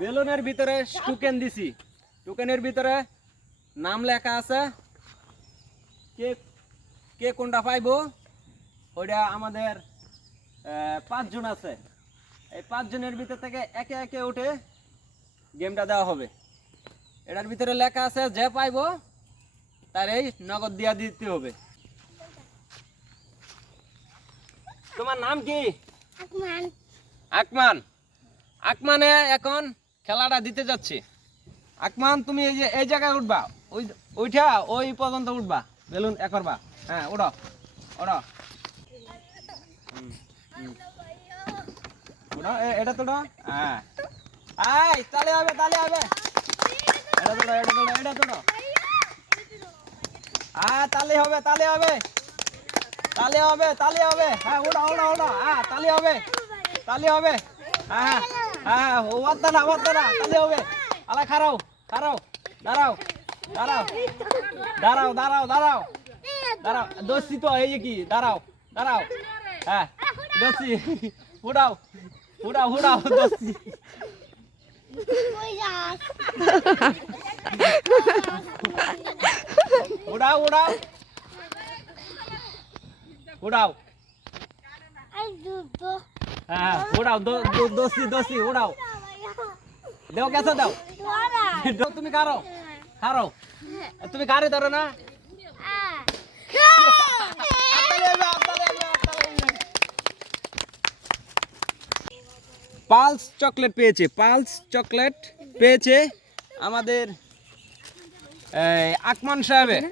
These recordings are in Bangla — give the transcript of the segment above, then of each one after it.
বেলুনের ভিতরে টোকেন দিছি। টোকেনের ভিতরে নাম লেখা আছে। কে কে কোনটা পাইবো? ওইটা আমাদের পাঁচজন আছে। এই পাঁচজনের ভিতর থেকে একে একে উঠে গেমটা দেওয়া হবে। এটার ভিতরে লেখা আছে যে পাইবো তার এই নগদ দিয়া দিতে হবে। তোমার নাম কি? আকমান। আকমান। আকমানে এখন খেলাটা দিতে যাচ্ছি। আকমান তুমি এই যে এই জায়গায় উঠবা। ওই ওইটা ওই পর্যন্ত উঠবা। বেলুন এ করবা। হ্যাঁ ওড়ো ওড়ো। ওড়ো, এটা তোড়ো হ্যাঁ। আয় তালে হবে তালে হবে। এটা হ্যাঁ তালে হবে তালে হবে। তালে হবে তালে হবে। হ্যাঁ ওড়া ওড়া ওড়া হ্যাঁ তালে হবে। তালে হবে। হ্যাঁ হ্যাঁ। ওয়াত্তা না ওয়াত্তা না তালে হবে। আলা খারাও খারাও দাঁড়াও দাঁড়াও দাঁড়াও দাঁড়াও দাঁড়াও দাঁড়াও, দোষী তো, এই কি, দাঁড়াও দাঁড়াও হ্যাঁ দোষী, উড়াও উড়াও উড়াও, দোষী। উড়াও উড়াও উড়াও। হ্যাঁ দো- দোষী দোষী উড়াও দেও গেছে দাও। তুমি কারও কারও। তুমি কারে ধরো না। পালস চকলেট পেয়েছে, পালস চকলেট পেয়েছে আমাদের আকমান সাহেবের।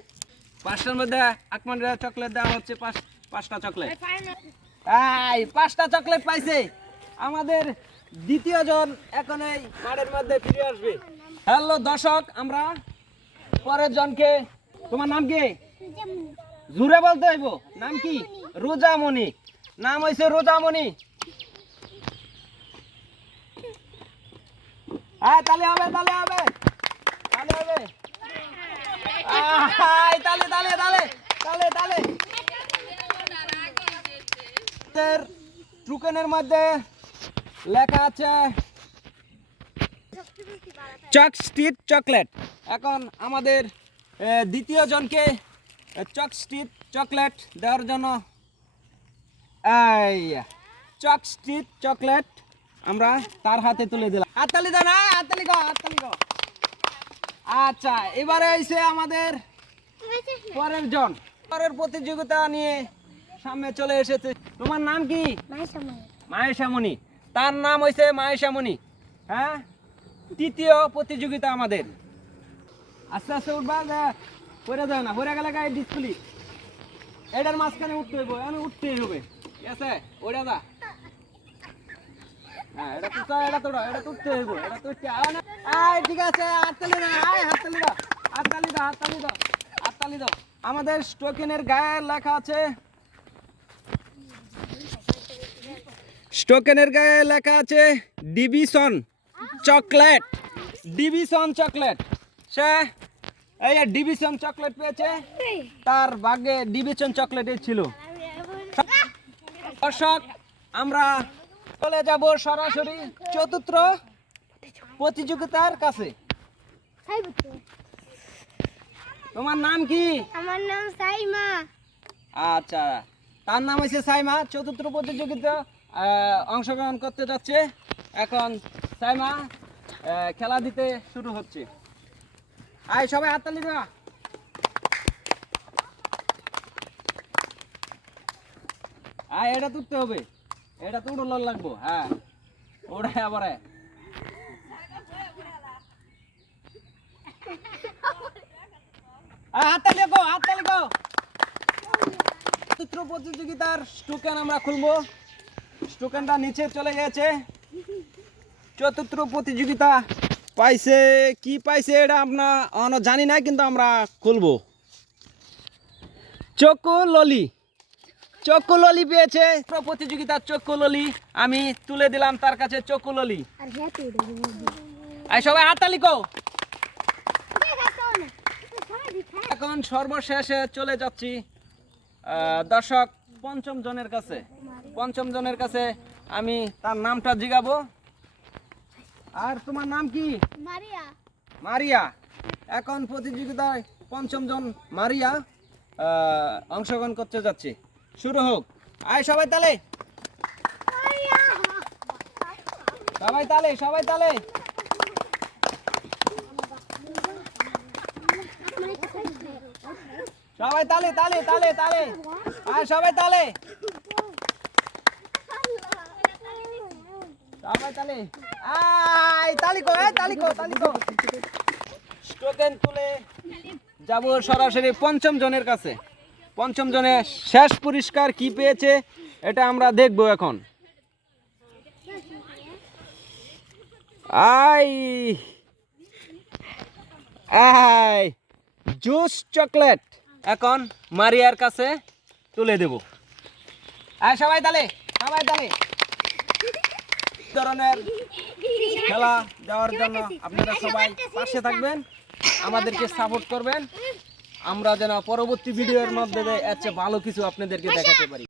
পাঁচটার মধ্যে আকমান চকলেট দেওয়া হচ্ছে, পাঁচ, পাঁচটা চকলেট। এই পাঁচটা চকলেট পাইছে। আমাদের দ্বিতীয় জন এখন এই মাঠের মধ্যে ফিরে আসবে। হ্যালো দর্শক আমরা পরের জনকে তোমার নাম কি? জুড়ে বলতে হইব। নাম কি? রোজামণি। নাম হইছে রোজামণি। হ্যাঁ তাহলে হবে তাহলে হবে। তালে হবে আহাই, তালে তালে তালে তালে তালে আমাদের টুকেনের মধ্যে লেখা আছে চক স্ট্রিট চকলেট। এখন আমাদের দ্বিতীয় জনকে চক স্ট্রিট চকলেট দেওয়ার জন্য চক স্ট্রিট চকলেট আমরা তার হাতে তুলে দিলাম। হাততালি দাও না, হাততালি গাও হাততালি গাও আচ্ছা এবারে এসে আমাদের পরের জন। পরের প্রতিযোগিতা নিয়ে সামনে চলে এসেছে। তোমার নাম কি? মায়েশামণি। তার নাম হয়েছে মায়েশামণি। হ্যাঁ? তৃতীয় প্রতিযোগিতা আমাদের। আস্তে আস্তে উঠবা পড়ে যাও না পড়ে গেলে গায়ে ডিসপ্লি এটার মাঝখানে উঠতে হইব আমি উঠতেই হবে। ঠিক আছে? ওটা দা হ্যাঁ এটা তো এটা তো এটা তো উঠতে হইব এটা তো উঠতে আয় না। আয় ঠিক আছে হাততালি আয় হাততালি দাও হাততালি দাও হাততালি দাও হাততালি দাও আমাদের স্টোকেনের গায়ে লেখা আছে স্টোকেনের গায়ে লেখা আছে ডিভিশন চকলেট। Division chocolate. সে এই ডিভিশন চকলেট পেয়েছে তার ভাগ্যে ডিভিশন চকলেটই ছিল। দর্শক আমরা চলে যাব সরাসরি চতুর্থ প্রতিযোগিতার কাছে। তোমার নাম কি? আমার নাম সাইমা। আচ্ছা তার নাম হয়েছে সাইমা চতুর্থ প্রতিযোগিতা। অংশগ্রহণ করতে যাচ্ছে। এখন সাইমা খেলা দিতে শুরু হচ্ছে। আয়, সবাই হাততালি দেওয়া আয়, এটা তুলতে হবে। এটা তো উড়ল লাগবো হ্যাঁ। ওটা আবার প্রতিযোগিতার স্টোকেন আমরা খুলবো। স্টোকেনটা নিচে চলে গেছে। চতুর্থ প্রতিযোগিতা পাইছে। কি পাইছে এটা আমরা আমরা জানি না কিন্তু আমরা খুলবো। চকো ললি চকো ললি পেয়েছে। প্রতিযোগিতার চকো ললি আমি তুলে দিলাম তার কাছে চকো ললি আর আর সবাই হাততালি কো এখন সর্বশেষে চলে যাচ্ছি আহ, দর্শক পঞ্চম জনের কাছে। পঞ্চম জনের কাছে আমি তার নামটা জিগাবো। আর তোমার নাম কি? মারিয়া। মারিয়া। এখন প্রতিযোগিতায় পঞ্চম জন মারিয়া অংশগ্রহণ করতে যাচ্ছে। শুরু হোক। আয় সবাই তালে। সবাই তালে সবাই তালে। সবাই তালে তালে তালে তালে। আয় সবাই তালে। যাব সরাসরি পঞ্চম জনের কাছে। পঞ্চম জনে শেষ পুরস্কার কি পেয়েছে, এটা আমরা দেখব এখন। আই আই জুস চকলেট এখন মারিয়ার কাছে তুলে দেব। আয় সবাই তালে সবাই তালে। ধরনের খেলা দেওয়ার জন্য আপনারা সবাই পাশে থাকবেন, আমাদেরকে সাপোর্ট করবেন। আমরা যেন পরবর্তী ভিডিওর মধ্যে এর চেয়ে ভালো কিছু আপনাদেরকে দেখাতে পারি।